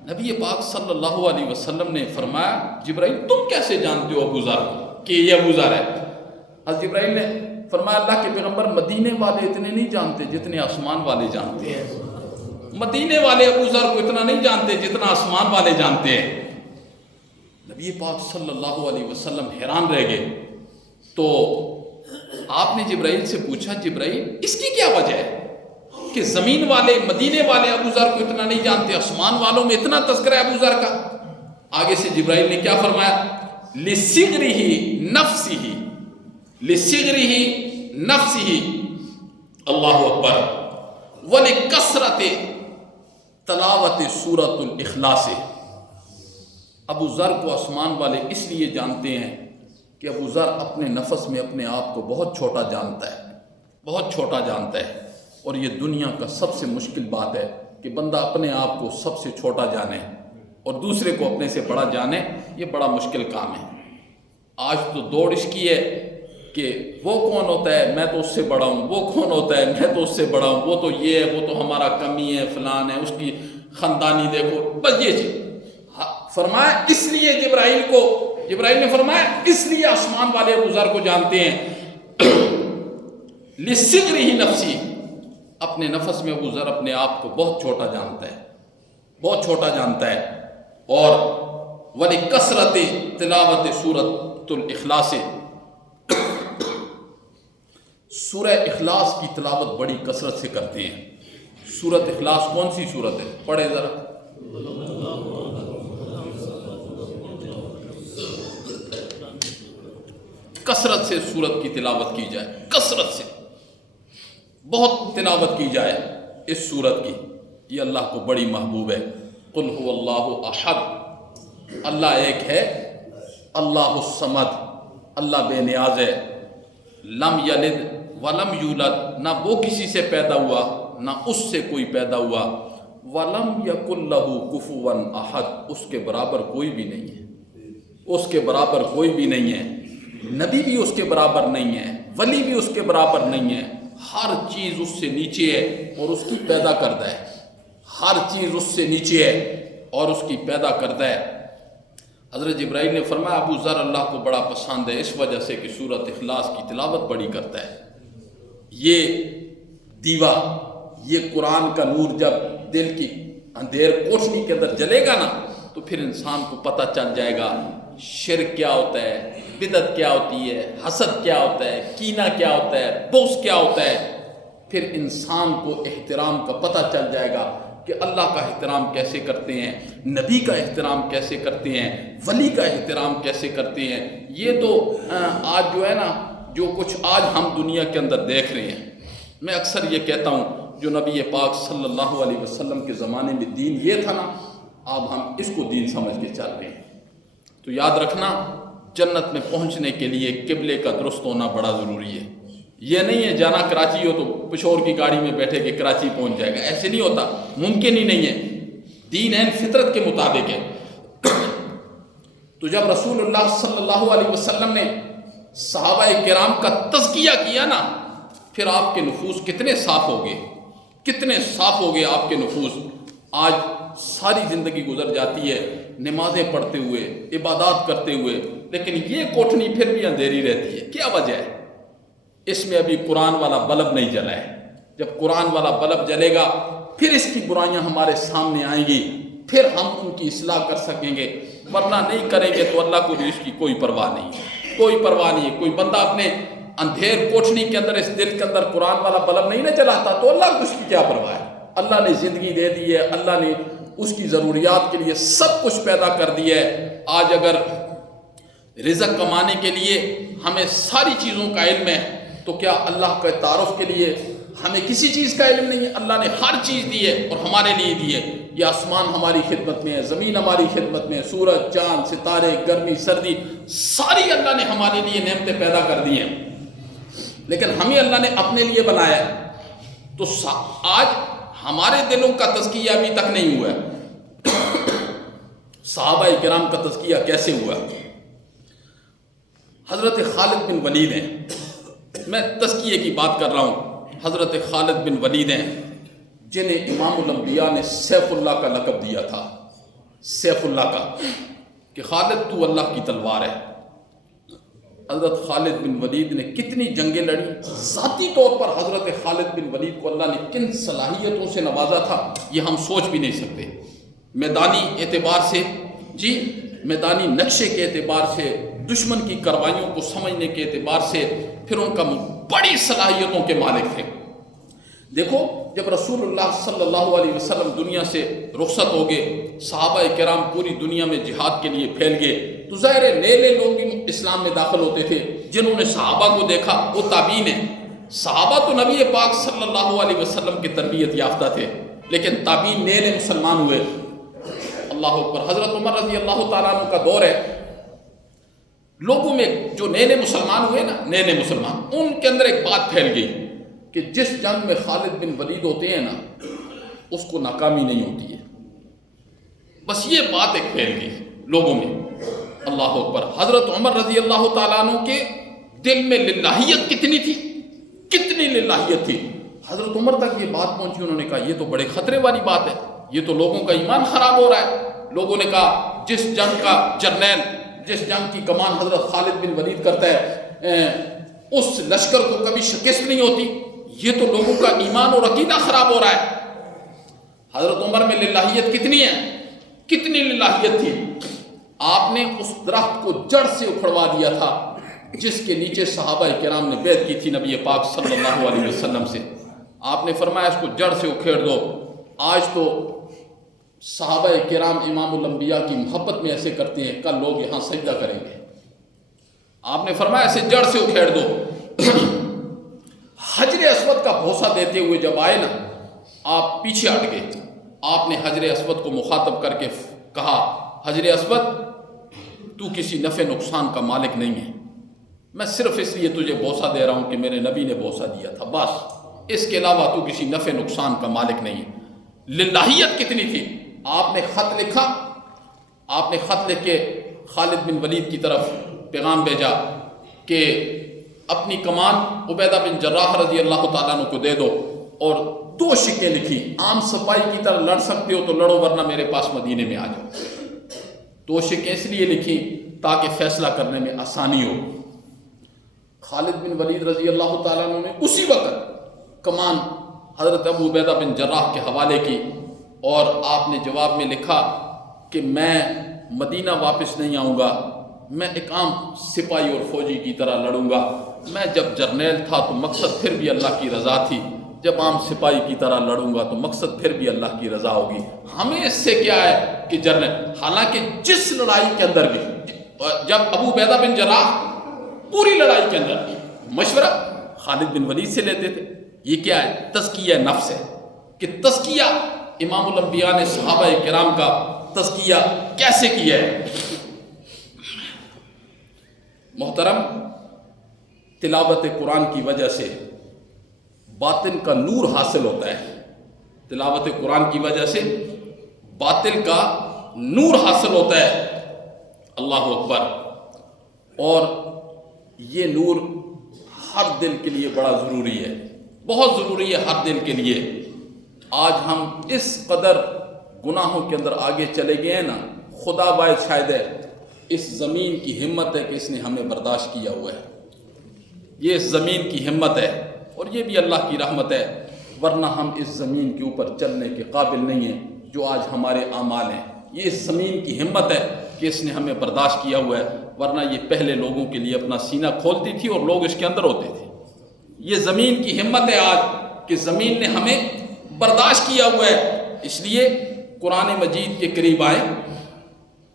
نبی پاک صلی اللہ علیہ وسلم نے فرمایا جبرائیل تم کیسے جانتے ہو ابو ذر کہ یہ ابو ذر ہے؟ حضرت جبرائیل نے فرمایا اللہ کے پیغمبر مدینے والے اتنے نہیں جانتے جتنے آسمان والے جانتے ہیں، مدینے والے ابو ذر کو اتنا نہیں جانتے جتنا آسمان والے جانتے ہیں۔ نبی پاک صلی اللہ علیہ وسلم حیران رہ گئے، تو آپ نے جبرائیل سے پوچھا جبرائیل اس کی کیا وجہ ہے کہ زمین والے مدینے والے ابو ذر کو اتنا نہیں جانتے، آسمان والوں میں اتنا تذکرہ ہے ابو ذر کا؟ آگے سے جبرائیل نے کیا فرمایا؟ لِصِغْرِهِ نَفْسِهِ لِصِغْرِهِ نَفْسِهِ اللہ اکبر وَلِكَثْرَةِ تلاوت سورۃ الاخلاص۔ ابو ذر کو آسمان والے اس لیے جانتے ہیں کہ ابو ذر اپنے نفس میں اپنے آپ کو بہت چھوٹا جانتا ہے، بہت چھوٹا جانتا ہے، اور یہ دنیا کا سب سے مشکل بات ہے کہ بندہ اپنے آپ کو سب سے چھوٹا جانے اور دوسرے کو اپنے سے بڑا جانے، یہ بڑا مشکل کام ہے۔ آج تو دوڑ اس کی ہے کہ وہ کون ہوتا ہے میں تو اس سے بڑا ہوں، وہ کون ہوتا ہے میں تو اس سے بڑا ہوں، وہ تو یہ ہے، وہ تو ہمارا کمی ہے، فلان ہے، اس کی خاندانی دیکھو، بس یہ چیز۔ فرمایا اس لیے جبرائیل نے فرمایا اس لیے آسمان والے ابو ذر کو جانتے ہیں، لِصِغْرِهِ نَفْسِهِ اپنے نفس میں ابو ذر اپنے آپ کو بہت چھوٹا جانتا ہے، بہت چھوٹا جانتا ہے۔ اور وَلِكَثْرَةِ تلاوت سورۃ الاخلاص، سورہ اخلاص کی تلاوت بڑی کثرت سے کرتے ہیں۔ سورۃ اخلاص کون سی سورت ہے؟ پڑھے ذرا۔ کثرت سے سورت کی تلاوت کی جائے، کثرت سے بہت تلاوت کی جائے اس سورت کی، یہ اللہ کو بڑی محبوب ہے۔ قل هو اللہ احد، اللہ ایک ہے، اللہ الصمد، اللہ بے نیاز ہے، لم یلد ولم یولد، نہ وہ کسی سے پیدا ہوا نہ اس سے کوئی پیدا ہوا، ولم یکن لہ کفوا احد، اس کے برابر کوئی بھی نہیں ہے، اس کے برابر کوئی بھی نہیں ہے، نبی بھی اس کے برابر نہیں ہے، ولی بھی اس کے برابر نہیں ہے، ہر چیز اس سے نیچے ہے اور اس کی پیدا کردہ ہے، ہر چیز اس سے نیچے ہے اور اس کی پیدا کردہ ہے۔ حضرت جبرائیل نے فرمایا ابو ذر اللہ کو بڑا پسند ہے اس وجہ سے کہ سورۃ اخلاص کی تلاوت بڑی کرتا ہے۔ یہ دیوا، یہ قرآن کا نور جب دل کی اندھیر کوٹھنی کے اندر جلے گا نا تو پھر انسان کو پتہ چل جائے گا شرک کیا ہوتا ہے، بدعت کیا ہوتی ہے، حسد کیا ہوتا ہے، کینہ کیا ہوتا ہے، بغض کیا ہوتا ہے۔ پھر انسان کو احترام کا پتہ چل جائے گا کہ اللہ کا احترام کیسے کرتے ہیں، نبی کا احترام کیسے کرتے ہیں، ولی کا احترام کیسے کرتے ہیں۔ یہ تو آج جو ہے نا، جو کچھ آج ہم دنیا کے اندر دیکھ رہے ہیں، میں اکثر یہ کہتا ہوں جو نبی پاک صلی اللہ علیہ وسلم کے زمانے میں دین یہ تھا نا، اب ہم اس کو دین سمجھ کے چل رہے ہیں۔ تو یاد رکھنا جنت میں پہنچنے کے لیے قبلے کا درست ہونا بڑا ضروری ہے۔ یہ نہیں ہے جانا کراچی ہو تو پشور کی گاڑی میں بیٹھے کہ کراچی پہنچ جائے گا، ایسے نہیں ہوتا، ممکن ہی نہیں ہے۔ دین ہے فطرت کے مطابق ہے۔ تو جب رسول اللہ صلی اللہ علیہ وسلم نے صحابہ کرام کا تزکیہ کیا نا، پھر آپ کے نفوس کتنے صاف ہو گئے، کتنے صاف ہو گئے آپ کے نفوس۔ آج ساری زندگی گزر جاتی ہے نمازیں پڑھتے ہوئے، عبادات کرتے ہوئے، لیکن یہ کوٹھنی پھر بھی اندھیری رہتی ہے۔ کیا وجہ ہے؟ اس میں ابھی قرآن والا بلب نہیں جلا ہے۔ جب قرآن والا بلب جلے گا پھر اس کی برائیاں ہمارے سامنے آئیں گی، پھر ہم ان کی اصلاح کر سکیں گے، ورنہ نہیں کریں گے تو اللہ کو بھی اس کی کوئی پرواہ نہیں ہے، کوئی پرواہ نہیں ہے۔ کوئی بندہ اپنے اندھیر کوٹھنی کے اندر، اس دل کے اندر قرآن والا بلب نہیں نہ جلاتا تو اللہ کو اس کی کیا پرواہ ہے؟ اللہ نے زندگی دے دی ہے، اللہ نے اس کی ضروریات کے لیے سب کچھ پیدا کر دیا ہے۔ آج اگر رزق کمانے کے لیے ہمیں ساری چیزوں کا علم ہے تو کیا اللہ کے تعارف کے لیے ہمیں کسی چیز کا علم نہیں ہے؟ اللہ نے ہر چیز دی ہے اور ہمارے لیے دی ہے۔ یہ آسمان ہماری خدمت میں ہے، زمین ہماری خدمت میں ہے، سورج، چاند، ستارے، گرمی، سردی، ساری اللہ نے ہمارے لیے نعمتیں پیدا کر دی ہیں، لیکن ہمیں اللہ نے اپنے لیے بنایا ہے۔ تو آج ہمارے دلوں کا تزکیہ ابھی تک نہیں ہوا ہے۔ صحابہ کرام کا تزکیہ کیسے ہوا؟ حضرت خالد بن ولید ہیں، میں تزکیے کی بات کر رہا ہوں۔ حضرت خالد بن ولید ہیں جنہیں امام الانبیاء نے سیف اللہ کا لقب دیا تھا، سیف اللہ کا، کہ خالد تو اللہ کی تلوار ہے۔ حضرت خالد بن ولید نے کتنی جنگیں لڑی، ذاتی طور پر حضرت خالد بن ولید کو اللہ نے کن صلاحیتوں سے نوازا تھا یہ ہم سوچ بھی نہیں سکتے۔ میدانی اعتبار سے، جی میدانی نقشے کے اعتبار سے، دشمن کی کاروائیوں کو سمجھنے کے اعتبار سے، پھر ان کا بڑی صلاحیتوں کے مالک تھے۔ دیکھو جب رسول اللہ صلی اللہ علیہ وسلم دنیا سے رخصت ہو گئے، صحابہ کرام پوری دنیا میں جہاد کے لیے پھیل گئے، تو ظاہر ہے نئے نئے لوگ بھی اسلام میں داخل ہوتے تھے۔ جنہوں نے صحابہ کو دیکھا وہ تابعین ہیں۔ صحابہ تو نبی پاک صلی اللہ علیہ وسلم کی تربیت یافتہ تھے، لیکن تابعین نئے نئے مسلمان ہوئے۔ اللہ اکبر۔ حضرت عمر رضی اللہ تعالیٰ عنہ کا دور ہے، لوگوں میں جو نئے نئے مسلمان ہوئے نا، نئے نئے مسلمان، ان کے اندر ایک بات پھیل گئی کہ جس جنگ میں خالد بن ولید ہوتے ہیں نا اس کو ناکامی نہیں ہوتی ہے۔ بس یہ بات ایک پھیل گئی لوگوں میں۔ اللہ اکبر۔ حضرت عمر رضی اللہ تعالیٰ عنہ کے دل میں للہیت کتنی تھی، کتنی للہیت تھی۔ حضرت عمر تک یہ بات پہنچی، انہوں نے کہا یہ تو بڑے خطرے والی بات ہے، یہ تو لوگوں کا ایمان خراب ہو رہا ہے۔ لوگوں نے کہا جس جنگ کا جرنیل، جس جنگ کی کمان حضرت خالد بن ولید کرتا ہے اس لشکر کو کبھی شکست نہیں ہوتی، یہ تو لوگوں کا ایمان اور عقیدہ خراب ہو رہا ہے۔ حضرت عمر میں للہیت کتنی ہے، کتنی للہیت تھی۔ آپ نے اس درخت کو جڑ سے اکھڑوا دیا تھا جس کے نیچے صحابہ کرام نے بیعت کی تھی نبی پاک صلی اللہ علیہ وسلم سے۔ آپ نے فرمایا اس کو جڑ سے اکھیڑ دو۔ آج تو صحابہ کرام امام الانبیاء کی محبت میں ایسے کرتے ہیں، کل لوگ یہاں سجدہ کریں گے۔ آپ نے فرمایا اسے جڑ سے اکھیڑ دو۔ حجر اسود کا بھوسا دیتے ہوئے جب آئے نا، آپ پیچھے ہٹ گئے۔ آپ نے حجر اسود کو مخاطب کر کے کہا، حجر اسود تو کسی نفع نقصان کا مالک نہیں ہے، میں صرف اس لیے تجھے بوسہ دے رہا ہوں کہ میرے نبی نے بوسہ دیا تھا، بس، اس کے علاوہ تو کسی نفع نقصان کا مالک نہیں ہے۔ للہیت کتنی تھی۔ آپ نے خط لکھا، آپ نے خط لکھ کے خالد بن ولید کی طرف پیغام بھیجا کہ اپنی کمان عبیدہ بن جراح رضی اللہ تعالیٰ عنہ کو دے دو، اور 2 شکیں لکھی، عام سپاہی کی طرح لڑ سکتے ہو تو لڑو ورنہ میرے پاس مدینے میں آ جاؤ۔ 2 شکیں اس لیے لکھی تاکہ فیصلہ کرنے میں آسانی ہو۔ خالد بن ولید رضی اللہ تعالیٰ عنہ نے اسی وقت کمان حضرت ابو عبیدہ بن جراح کے حوالے کی، اور آپ نے جواب میں لکھا کہ میں مدینہ واپس نہیں آؤں گا، میں ایک عام سپاہی اور فوجی کی طرح لڑوں گا۔ میں جب جرنیل تھا تو مقصد پھر بھی اللہ کی رضا تھی، جب عام سپاہی کی طرح لڑوں گا تو مقصد پھر بھی اللہ کی رضا ہوگی۔ ہمیں اس سے کیا ہے کہ جرنیل، حالانکہ جس لڑائی کے اندر بھی، جب ابو عبیدہ بن جراح پوری لڑائی کے اندر مشورہ خالد بن ولید سے لیتے تھے۔ یہ کیا ہے؟ تزکیہ نفس ہے، کہ تزکیہ امام الانبیاء نے صحابہ کرام کا تزکیہ کیسے کیا ہے۔ محترم، تلاوت قرآن کی وجہ سے باطن کا نور حاصل ہوتا ہے. تلاوت قرآن کی وجہ سے باطن کا نور حاصل ہوتا ہے. اللہ اکبر. اور یہ نور ہر دل کے لیے بڑا ضروری ہے، بہت ضروری ہے ہر دل کے لیے. آج ہم اس قدر گناہوں کے اندر آگے چلے گئے ہیں نا، خدا باعث شاید ہے اس زمین کی ہمت ہے کہ اس نے ہمیں برداشت کیا ہوا ہے. یہ اس زمین کی ہمت ہے، اور یہ بھی اللہ کی رحمت ہے، ورنہ ہم اس زمین کے اوپر چلنے کے قابل نہیں ہیں جو آج ہمارے اعمال ہیں. یہ اس زمین کی ہمت ہے کہ اس نے ہمیں برداشت کیا ہوا ہے، ورنہ یہ پہلے لوگوں کے لیے اپنا سینہ کھولتی تھی اور لوگ اس کے اندر ہوتے تھے. یہ زمین کی ہمت ہے آج کہ زمین نے ہمیں برداشت کیا ہوا ہے. اس لیے قرآن مجید کے قریب آئیں،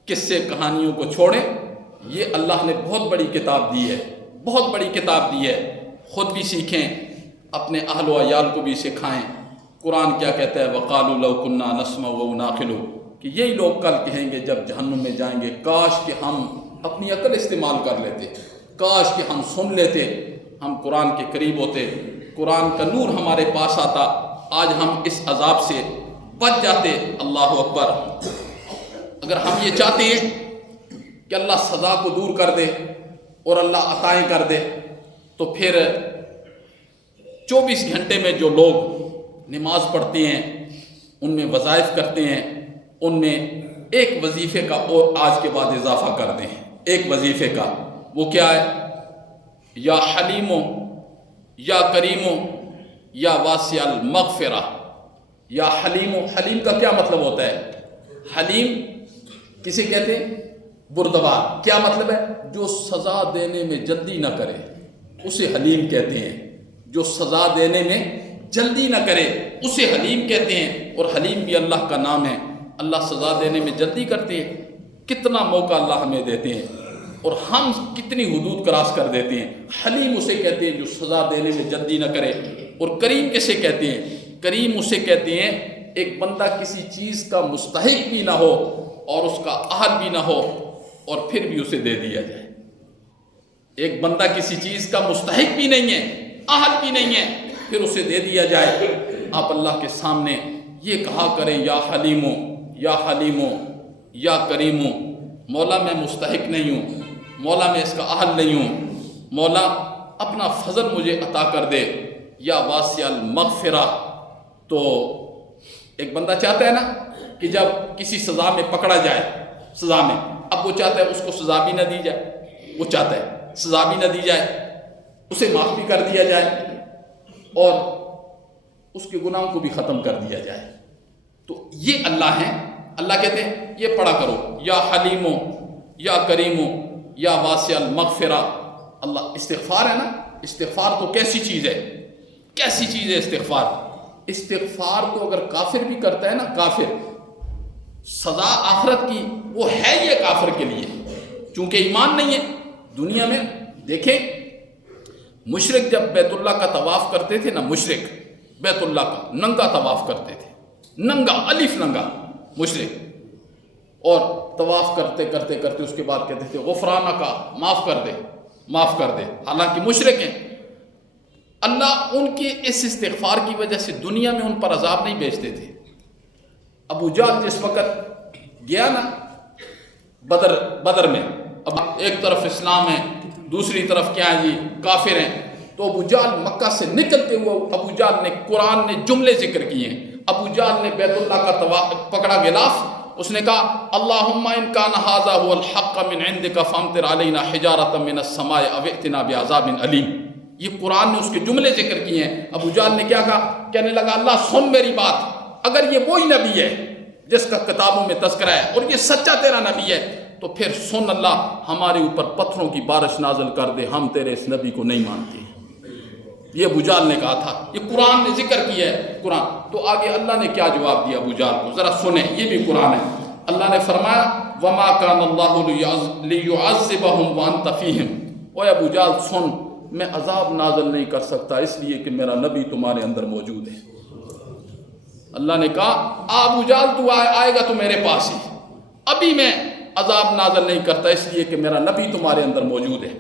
قصے کہانیوں کو چھوڑیں. یہ اللہ نے بہت بڑی کتاب دی ہے، بہت بڑی کتاب دی ہے. خود بھی سیکھیں، اپنے اہل و عیال کو بھی سکھائیں. قرآن کیا کہتا ہے؟ وَقَالُوا لَوْ كُنَّا نَسْمَعُ أَوْ نَعْقِلُ، کہ یہی لوگ کل کہیں گے جب جہنم میں جائیں گے، کاش کہ ہم اپنی عقل استعمال کر لیتے، کاش کہ ہم سن لیتے، ہم قرآن کے قریب ہوتے، قرآن کا نور ہمارے پاس آتا، آج ہم اس عذاب سے بچ جاتے. اللہ اکبر. اگر ہم یہ چاہتے ہیں کہ اللہ سزا کو دور کر دے اور اللہ عطائیں کر دے، تو پھر 24 گھنٹے میں جو لوگ نماز پڑھتے ہیں، ان میں وظائف کرتے ہیں، ان میں ایک وظیفے کا اور آج کے بعد اضافہ کر دیں. ایک وظیفے کا، وہ کیا ہے؟ یا حلیمو یا کریمو یا واسع المغفرہ. یا حلیمو، حلیم کا کیا مطلب ہوتا ہے؟ حلیم کسے کہتے ہیں؟ بردبار. کیا مطلب ہے؟ جو سزا دینے میں جلدی نہ کرے اسے حلیم کہتے ہیں. جو سزا دینے میں جلدی نہ کرے اسے حلیم کہتے ہیں. اور حلیم بھی اللہ کا نام ہے. اللہ سزا دینے میں جلدی کرتے ہیں. کتنا موقع اللہ ہمیں دیتے ہیں اور ہم کتنی حدود کراس کر دیتے ہیں. حلیم اسے کہتے ہیں جو سزا دینے میں جلدی نہ کرے. اور کریم کسے کہتے ہیں؟ کریم اسے کہتے ہیں ایک بندہ کسی چیز کا مستحق بھی نہ ہو اور اس کا اہل بھی نہ ہو اور پھر بھی اسے دے دیا جائے. ایک بندہ کسی چیز کا مستحق بھی نہیں ہے، اہل بھی نہیں ہے، پھر اسے دے دیا جائے. آپ اللہ کے سامنے یہ کہا کریں، یا حلیمو یا حلیمو یا کریمو، مولا میں مستحق نہیں ہوں، مولا میں اس کا اہل نہیں ہوں، مولا اپنا فضل مجھے عطا کر دے. یا واسع المغفرہ. تو ایک بندہ چاہتا ہے نا کہ جب کسی سزا میں پکڑا جائے، سزا میں، اب وہ چاہتا ہے اس کو سزا بھی نہ دی جائے، وہ چاہتا ہے سزا بھی نہ دی جائے، اسے معاف بھی کر دیا جائے اور اس کے گناہوں کو بھی ختم کر دیا جائے. تو یہ اللہ ہیں. اللہ کہتے ہیں یہ پڑھا کرو، یا حلیمو یا کریمو یا واسع المغفرہ. اللہ استغفار ہے نا، استغفار تو کیسی چیز ہے، کیسی چیز ہے استغفار. استغفار کو اگر کافر بھی کرتا ہے نا، کافر، سزا آخرت کی وہ ہے یہ کافر کے لیے، چونکہ ایمان نہیں ہے. دنیا میں دیکھیں، مشرک جب بیت اللہ کا طواف کرتے تھے نا، مشرک بیت اللہ کا ننگا طواف کرتے تھے، ننگا، الف ننگا مشرک، اور طواف کرتے کرتے کرتے اس کے بعد کہتے تھے غفرانہ کا، معاف کر دے، معاف کر دے، حالانکہ مشرک ہیں. اللہ ان کے اس استغفار کی وجہ سے دنیا میں ان پر عذاب نہیں بھیجتے تھے. ابو جہل جس وقت گیا نا بدر میں، اب ایک طرف اسلام ہے، دوسری طرف کیا ہے جی، کافر ہیں. تو ابو جہل مکہ سے نکلتے ہوئے ابو جہل نے، قرآن نے جملے ذکر کیے ہیں. ابو جہل نے بیت اللہ کا پکڑا غلاف، اس نے کہا اللہم ان کان ھذا ھو الحق من عندک فامطر علینا حجارۃ من السماء او ائتنا بعذاب علیم. یہ قرآن نے اس کے جملے ذکر کیے ہیں. ابو جہل نے کیا کہا؟ کہنے لگا اللہ سن میری بات، اگر یہ وہی نبی ہے جس کا کتابوں میں تذکرہ ہے اور یہ سچا تیرا نبی ہے تو پھر سن اللہ، ہمارے اوپر پتھروں کی بارش نازل کر دے، ہم تیرے اس نبی کو نہیں مانتے. یہ ابو جہل نے کہا تھا، یہ قرآن نے ذکر کیا ہے. قرآن تو آگے اللہ نے کیا جواب دیا ابو جہل کو، ذرا سنیں، یہ بھی قرآن ہے. اللہ نے فرمایا وما کان اللہ لیعذبہم وانت فیہم. اوے ابو جہل سن، میں عذاب نازل نہیں کر سکتا اس لیے کہ میرا نبی تمہارے اندر موجود ہے. اللہ نے کہا ابو جہل تو آئے گا تو میرے پاس ہی، ابھی میں عذاب نازل نہیں کرتا اس لیے کہ میرا نبی تمہارے اندر موجود ہے.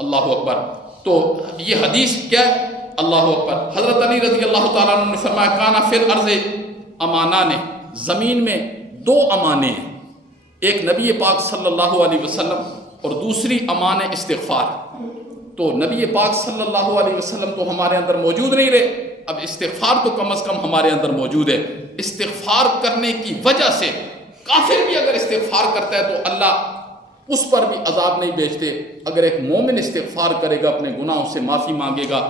اللہ اکبر. تو یہ حدیث کیا ہے؟ اللہ اکبر. حضرت علی رضی اللہ تعالیٰ عنہ نے فرمایا کانا فی الارض امانان، زمین میں دو امانے ہیں، ایک نبی پاک صلی اللہ علیہ وسلم اور دوسری امان استغفار. تو نبی پاک صلی اللہ علیہ وسلم تو ہمارے اندر موجود نہیں رہے، اب استغفار تو کم از کم ہمارے اندر موجود ہے. استغفار کرنے کی وجہ سے کافر بھی اگر استغفار کرتا ہے تو اللہ اس پر بھی عذاب نہیں بھیجتے. اگر ایک مومن استغفار کرے گا، اپنے گناہوں سے معافی مانگے گا،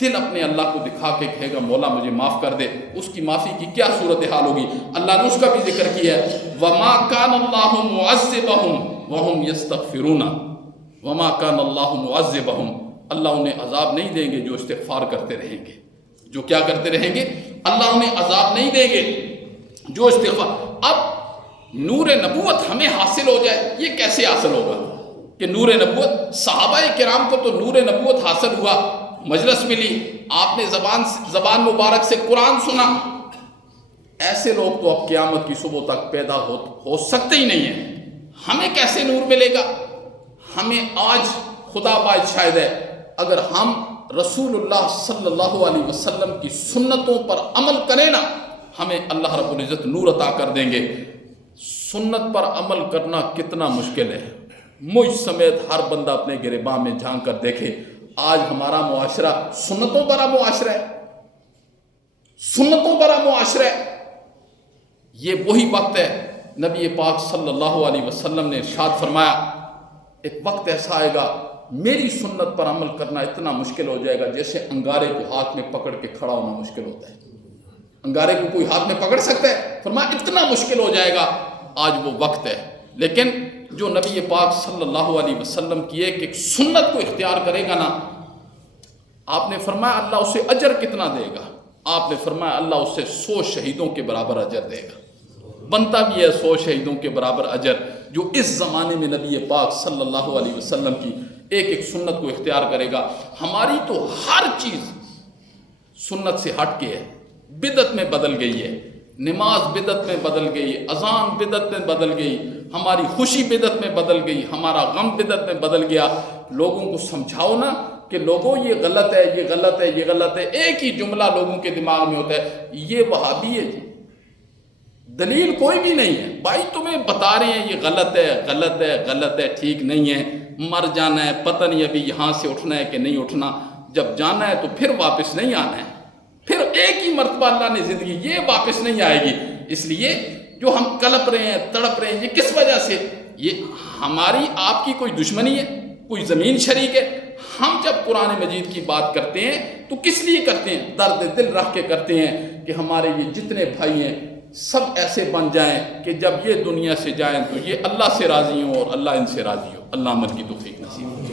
دل اپنے اللہ کو دکھا کے کہے گا مولا مجھے معاف کر دے، اس کی معافی کی کیا صورتحال ہوگی؟ اللہ نے اس کا بھی ذکر کیا ہے وَمَا كَانَ اللَّهُ مُعَذِّبَهُمْ وَهُمْ يَسْتَغْفِرُونَ. وَمَا كَانَ اللَّهُ مُعَذِّبَهُمْ، اللہ انہیں عذاب نہیں دیں گے جو استغفار کرتے رہیں گے. جو کیا کرتے رہیں گے؟ اللہ انہیں عذاب نہیں دیں گے جو استغفار. اب نور نبوت ہمیں حاصل ہو جائے، یہ کیسے حاصل ہوگا کہ نور نبوت؟ صحابہ کرام کو تو نور نبوت حاصل ہوا، مجلس ملی، آپ نے زبان مبارک سے قرآن سنا. ایسے لوگ تو اب قیامت کی صبح تک پیدا ہو سکتے ہی نہیں ہیں. ہمیں کیسے نور ملے گا؟ ہمیں آج خدا باعث شاید ہے اگر ہم رسول اللہ صلی اللہ علیہ وسلم کی سنتوں پر عمل کریں نا، ہمیں اللہ رب العزت نور عطا کر دیں گے. سنت پر عمل کرنا کتنا مشکل ہے. مجھ سمیت ہر بندہ اپنے گریباں میں جھانک کر دیکھے. آج ہمارا معاشرہ سنتوں بھرا معاشرہ ہے، سنتوں بھرا معاشرہ ہے. یہ وہی وقت ہے، نبی پاک صلی اللہ علیہ وسلم نے ارشاد فرمایا ایک وقت ایسا آئے گا میری سنت پر عمل کرنا اتنا مشکل ہو جائے گا جیسے انگارے کو ہاتھ میں پکڑ کے کھڑا ہونا مشکل ہوتا ہے. انگارے کو کوئی ہاتھ میں پکڑ سکتا ہے؟ فرمایا اتنا مشکل ہو جائے گا. آج وہ وقت ہے. لیکن جو نبی پاک صلی اللہ علیہ وسلم کی ایک سنت کو اختیار کرے گا نا، آپ نے فرمایا اللہ اسے اجر کتنا دے گا؟ آپ نے فرمایا اللہ اسے 100 شہیدوں کے برابر اجر دے گا. بنتا بھی ہے 100 شہیدوں کے برابر اجر جو اس زمانے میں نبی پاک صلی اللہ علیہ وسلم کی ایک سنت کو اختیار کرے گا. ہماری تو ہر چیز سنت سے ہٹ کے ہے، بدعت میں بدل گئی ہے. نماز بدعت میں بدل گئی، اذان بدعت میں بدل گئی، ہماری خوشی بدعت میں بدل گئی، ہمارا غم بدعت میں بدل گیا. لوگوں کو سمجھاؤ نا کہ لوگوں یہ غلط ہے، یہ غلط ہے، یہ غلط ہے. ایک ہی جملہ لوگوں کے دماغ میں ہوتا ہے یہ وہابی ہے. دلیل کوئی بھی نہیں ہے. بھائی تمہیں بتا رہے ہیں یہ غلط ہے، غلط ہے، غلط ہے، ٹھیک نہیں ہے. مر جانا ہے، پتہ نہیں ابھی یہاں سے اٹھنا ہے کہ نہیں اٹھنا. جب جانا ہے تو پھر واپس نہیں آنا ہے. پھر ایک ہی مرتبہ اللہ نے زندگی، یہ واپس نہیں آئے گی. اس لیے جو ہم کلپ رہے ہیں، تڑپ رہے ہیں، یہ کس وجہ سے؟ یہ ہماری آپ کی کوئی دشمنی ہے، کوئی زمین شریک ہے. ہم جب قرآن مجید کی بات کرتے ہیں تو کس لیے کرتے ہیں؟ درد دل رکھ کے کرتے ہیں کہ ہمارے یہ جتنے بھائی ہیں سب ایسے بن جائیں کہ جب یہ دنیا سے جائیں تو یہ اللہ سے راضی ہوں اور اللہ ان سے راضی ہو. اللہ عمل کی توفیق نصیب.